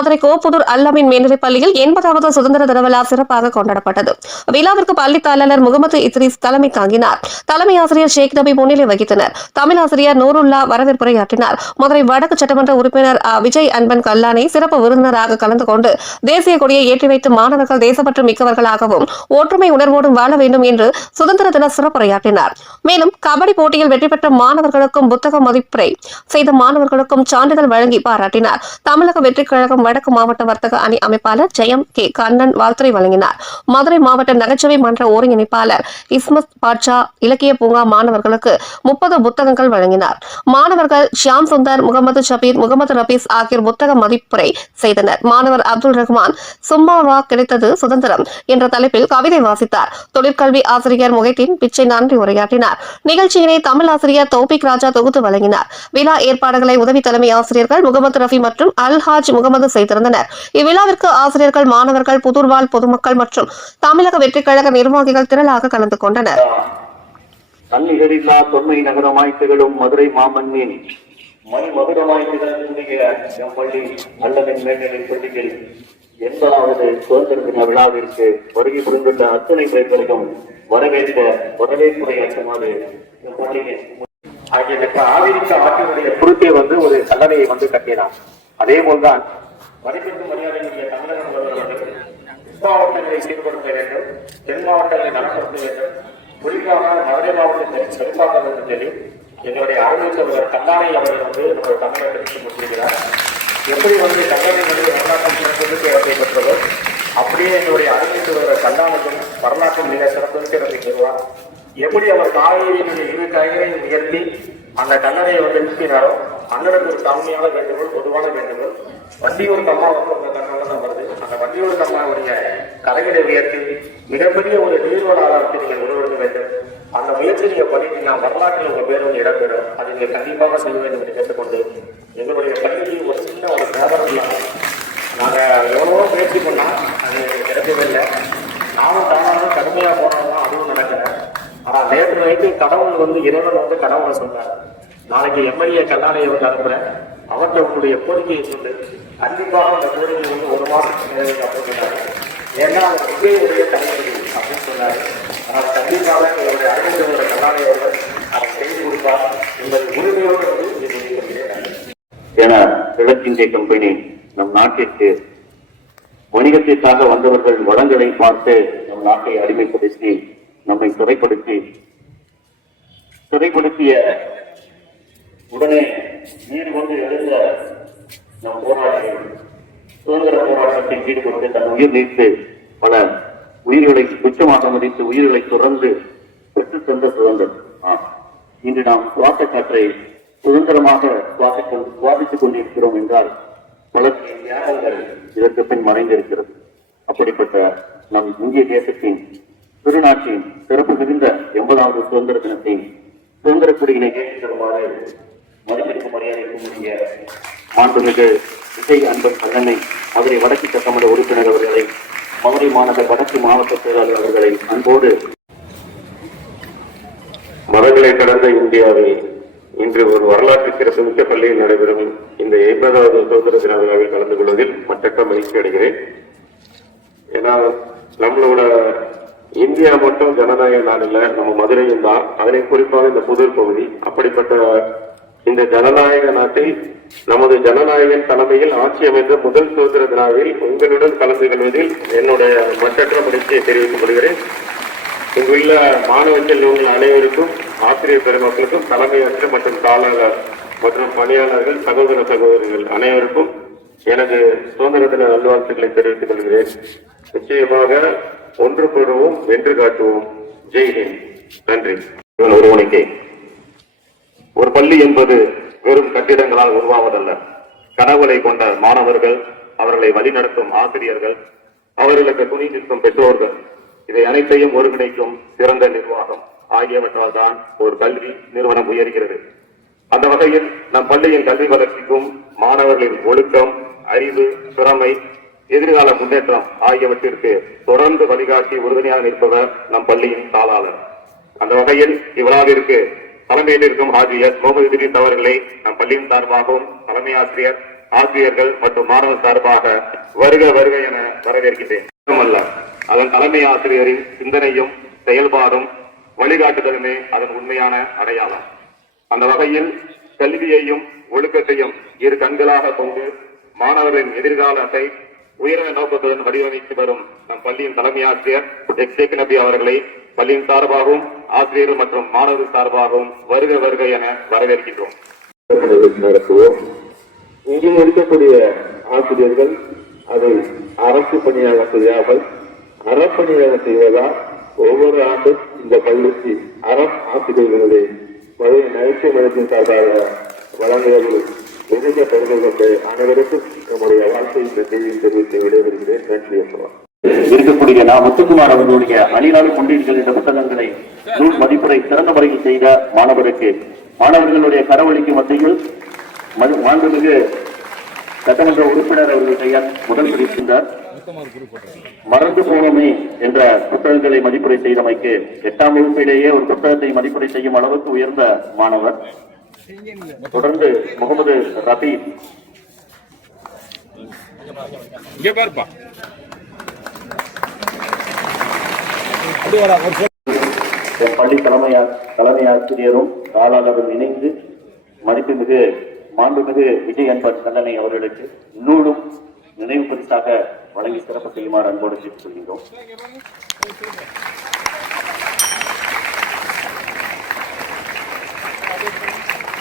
மதுரை கோப்புதூர் அல்லமின் மேல்நிலைப் பள்ளியில் 80வது சுதந்திர தின விழா சிறப்பாக கொண்டாடப்பட்டது. விழாவிற்கு பள்ளி தாளர் முகமது இத்ரீஸ் தலைமை தாங்கினார். தலைமை ஆசிரியர் ஷேக் நபி முன்னிலை வகித்தனர். தமிழ் ஆசிரியர் நூருல்லா வரவேற்புரையாற்றினார். மதுரை வடக்கு சட்டமன்ற உறுப்பினர் விஜய் அன்பன் கல்லானை சிறப்பு விருந்தினராக கலந்து கொண்டு தேசிய கொடியை ஏற்றி வைத்து மாணவர்கள் தேசப்பற்று மிக்கவர்களாகவும் ஒற்றுமை உணர்வோடும் வாழ வேண்டும் என்று சுதந்திர தின சிறப்புரையாற்றினார். மேலும் கபடி போட்டியில் வெற்றி பெற்ற மாணவர்களுக்கும் புத்தக மதிப்புரை செய்த மாணவர்களுக்கும் சான்றிதழ் வழங்கி பாராட்டினார். தமிழக வெற்றி கழகம் வடக்கு மாவட்ட வர்த்தக அணி அமைப்பாளர் ஜெயம் கே கண்ணன் வாழ்த்துரை வழங்கினார். மதுரை மாவட்ட நகைச்சுவை மன்ற ஒருங்கிணைப்பாளர் இஸ்மத் பாட்சா இலக்கிய பூங்கா மாணவர்களுக்கு 30 புத்தகங்கள் வழங்கினார். மாணவர்கள் ஷியாம் சுந்தர், முகமது ஷபீர், முகமது ரபீஸ் ஆகியோர் புத்தக மதிப்புரை செய்தனர். மாணவர் அப்துல் ரஹ்மான் சும்மாவா கிடைத்தது சுதந்திரம் என்ற தலைப்பில் கவிதை வாசித்தார். தொழிற்கல்வி ஆசிரியர் முகைதீன் பிச்சை நன்றி உரையாற்றினார். நிகழ்ச்சியினை தமிழ் ஆசிரியர் தௌபிக் ராஜா தொகுத்து வழங்கினார். விழா ஏற்பாடுகளை உதவி தலைமை ஆசிரியர்கள் முகமது ரஃபி மற்றும் அல்ஹாஜ் முகமது செய்திருந்தனர். இவ்விழாவிற்கு ஆசிரியர்கள், மாணவர்கள், புதூர்வாழ் பொதுமக்கள் மற்றும் தமிழக வெற்றி கழக நிர்வாகிகள் திரளாக கலந்து கொண்டனர். நன்னிகரில்லா தொன்மை நகரமாய் திகழும் மதுரை மாமண்ணின் மணிமகுடமாய் திகழக்கூடிய பள்ளி அல்லது மேல்நிலை பள்ளியில் 80வது சுதந்திர தின விழாவிற்கு வருகை புரிந்துள்ள அத்துணை பேர்களுக்கும் வரவேற்புரையாற்றுமாறு ஆவிரிக்க ஆற்றினுடைய குறுக்கே ஒரு கல்லணையை கட்டினார். அதே போல்தான் மதிப்பிற்கு மரியாதைக்குரிய தமிழக முதல்வர்கள் மாவட்டங்களை சீர்படுத்த வேண்டும், தென் மாவட்டங்களை நலப்படுத்த வேண்டும், குறிப்பாக மதுரை மாவட்டத்தை சிறப்பாக வேண்டும் சொல்லி எங்களுடைய அறிவித்தவர் கல்லாணை அவர்கள் நம்ம தமிழகத்திற்கு முன்னிருக்கிறார். எப்படி கல்லணை வரலாற்று சிறப்புக்கு இடத்தை பெற்றவர், அப்படியே எங்களுடைய அறிவித்தவர் கல்லாணத்தில் வரலாற்றில் மிக சிறப்புக்கு இடத்தை பெறுவார். எப்படி அவர் காவேரியினுடைய 2 காய்களையும் உயர்த்தி அந்த கல்லணையை நிறுத்தினாரோ, அண்ணனுக்கு ஒரு தன்மையான வேண்டுகோள், பொதுவான வேண்டுகோள். வண்டியூர் அம்மா அந்த கண்ணால தான் வருது. அந்த வண்டியூர் அம்மாவுடைய கரைகளை உயர்த்தி மிகப்பெரிய ஒரு நீர்வள ஆதாரத்தை நீங்கள் உருவாக்க வேண்டும். அந்த முயற்சி நீங்க பண்ணிட்டீங்கன்னா வரலாற்றில் உங்க பேர் இடம்பெறும். அதை நீங்கள் கண்டிப்பாக செய்ய வேண்டும் என்று கேட்டுக்கொண்டு எங்களுடைய பள்ளியில் ஒரு சின்ன ஒரு பேப்பர் இல்லாமல் நாங்கள் எவ்வளவோ முயற்சி பண்ணால் அது கிடைக்கவே இல்லை. நானும் தானாலும் கடுமையாக போனாலும் அதுவும் நடக்கல. ஆனால் நேற்று வைத்து கடவுள் இறைவன் கடவுளை சொன்னார், நாளைக்கு எம்எல்ஏ கல்லாணையை அனுப்புறேன், அவர்கிட்ட உங்களுடைய கோரிக்கையை சொல்லு, கண்டிப்பாக அந்த கோரிக்கை 1 மாதத்துக்கு நிறைவேற்ற அப்படின்னாரு. ஏன்னா அவர் விஜயுடைய தலைமுறை அப்படின்னு சொன்னாரு. ஆனால் கண்டிப்பாக இவருடைய அறிவித்தவருடைய கல்லாணையவர்கள் அதை செய்து கொடுப்பார் என்பது உரிமையோடு என கிழக்கிந்திய கம்பெனி நம் நாட்டிற்கு வணிகத்திற்காக வந்தவர்கள் வளங்களை பார்த்து நம் நாட்டை அடிமைப்படுத்தி நம்மை சிறைப்படுத்திய உடனே வீடு எழுந்த நம் போராளிகள் சுதந்திர போராட்டத்தில் ஈடுபட்டு தன் உயிர் நீத்து பல உயிர்களை துச்சமாக மதித்து உயிர்களை தொடர்ந்து பெற்றுத் தந்த சுதந்திரம். இன்று நாம் சுவாச காற்றை சுதந்திரமாக சுவாசித்துக் கொண்டிருக்கிறோம் என்றால் பல தியாகங்கள் இதற்கு பின் மறைந்திருக்கிறது. அப்படிப்பட்ட நம் இந்திய தேசத்தின் திருநாட்டின் சிறப்பு மிகுந்த 80வது சுதந்திர தினத்தை சுதந்திர கொடியினை ஏற்றி தருமாறு மதிப்பிற்கு மரியாதைக்குரிய மாண்புமிகு விஜய் அன்பன் கண்ணனை, மதுரை வடக்கு சட்டமன்ற உறுப்பினர் அவர்களை, மதுரை மாநகர் வடக்கு மாவட்ட செயலாளர் அவர்களை அன்போடு மதங்களை கடந்த இந்தியாவில் இன்று ஒரு வரலாற்று சிறப்புமிக்க பள்ளியில் நடைபெறும் இந்த 80வது சுதந்திர தின விழாவில் கலந்து கொள்வதில் மற்றற்ற மகிழ்ச்சி அடைகிறேன். ஏன்னா நம்மளோட இந்தியா மட்டும் ஜனநாயக நாடு இல்ல, நம்ம மதுரையும் தான். அதனை குறிப்பாக இந்த புதூர் பகுதி. அப்படிப்பட்ட இந்த ஜனநாயக நாட்டில் நமது ஜனநாயகன் தலைமையில் ஆட்சி அமைந்த முதல் சுதந்திர விழாவில் உங்களுடன் கலந்து கொள்வதில் என்னுடைய மற்றற்ற மகிழ்ச்சியை தெரிவித்துக் கொள்கிறேன். இங்குள்ள மாணவ செல்வங்கள் அனைவருக்கும், ஆசிரியர் பெருமக்களுக்கும், தலைமையாற்று மற்றும் தாளர் மற்றும் பணியாளர்கள், சகோதர சகோதரிகள் அனைவருக்கும் எனது சுதந்திர தின நல்வாழ்த்துக்களை தெரிவித்துக் கொள்கிறேன். நிச்சயமாக ஒன்றுபடுவோம், வென்று காட்டுவோம். ஜெய்ஹிந்த். நன்றி. ஒருவனுக்கே ஒரு பள்ளி என்பது வெறும் கட்டிடங்களால் உருவாவதல்ல. கனவுகளை கொண்ட மாணவர்கள், அவர்களை வழிநடத்தும் ஆசிரியர்கள், அவர்களுக்கு துணை நிற்கும் பெற்றோர்கள், இதை அனைத்தையும் ஒருங்கிணைக்கும் சிறந்த நிர்வாகம் ஆகியவற்றால் தான் ஒரு கல்வி நிறுவனம் உயர்கிறது. அந்த வகையில் நம் பள்ளியின் கல்வி வளர்ச்சிக்கும் மாணவர்களின் ஒழுக்கம், அறிவு, திறமை, எதிர்கால முன்னேற்றம் ஆகியவற்றிற்கு தொடர்ந்து வழிகாட்டி உறுதுணையாக நிற்பவர் நம் பள்ளியின் தாளாளர். அந்த வகையில் இவ்விழாவிற்கு தலைமையில் இருக்கும் ஹாஜியர் முகமது இத்ரீஸ் அவர்களை நம் பள்ளியின் சார்பாகவும் தலைமை ஆசிரியர் ஆசிரியர்கள் மற்றும் மாணவர் சார்பாக வருக வருக என வரவேற்கிறேன். மட்டுமல்ல, அதன் தலைமை ஆசிரியரின் சிந்தனையும் செயல்பாடும் வழிகாட்டுதலுமே அதன் உண்மையான அடையாளம். அந்த வகையில் கல்வியையும் ஒழுக்கத்தையும் இரு கண்களாக கொண்டு மாணவர்களின் எதிர்காலத்தை உயர்ந்த நோக்கத்துடன் வடிவமைத்து வரும் நம் பள்ளியின் தலைமை ஆசிரியர் ஷேக் நபி அவர்களை பள்ளியின் சார்பாகவும் ஆசிரியர்கள் மற்றும் மாணவர்கள் சார்பாகவும் வருக வருக என வரவேற்கின்றோம். நடத்துவோம். இங்கே இருக்கக்கூடிய ஆசிரியர்கள் அதை அரசு பணியாக செய்யாமல் அறப்பணியாக செய்வதால் ஒவ்வொரு ஆண்டும் இந்த பள்ளிக்கு ஆசிரியர்களுடைய நகைச்சுவை மையத்தின் சார்பாக வழங்குவதில் மிகுந்த பெருமை கொண்டு அனைவருக்கும் நம்முடைய வாழ்க்கை நன்றியை தெரிவித்து விடைபெறுகிறேன். நன்றி. இருக்கக்கூடிய நான் முத்துக்குமார் அவர்களுடைய அணிநாடு கொண்டீர்கள் என்ற புத்தகங்களை நூல் மதிப்புரை சிறந்த முறையில் செய்த மாணவர்களுடைய கரவொலிக்கு மத்தியில் மாண்புமிகு சட்டமன்ற உறுப்பினர் அவர்கள் பெயர் முதல் பிரிக்கின்றார். மறந்து போனோமே என்ற புத்தகங்களை மதிப்புரை செய்தமைக்கு 8ஆம் வகுப்பிலேயே ஒரு புத்தகத்தை மதிப்புரை செய்யும் அளவுக்கு உயர்ந்த மாணவர். தொடர்ந்து முகமது ரபி. பள்ளி தலைமை ஆசிரியரும் தாளாளரும் இணைந்து மதிப்புமிகு மாண்புமிகு விஜய் அன்பர் கல்லணை அவர்களுக்கு நூலும் நினைவு பரிசாக வழங்கி சிறப்பு செய்யுமாறு அன்போடு கேட்டுக் கொள்கின்றோம்.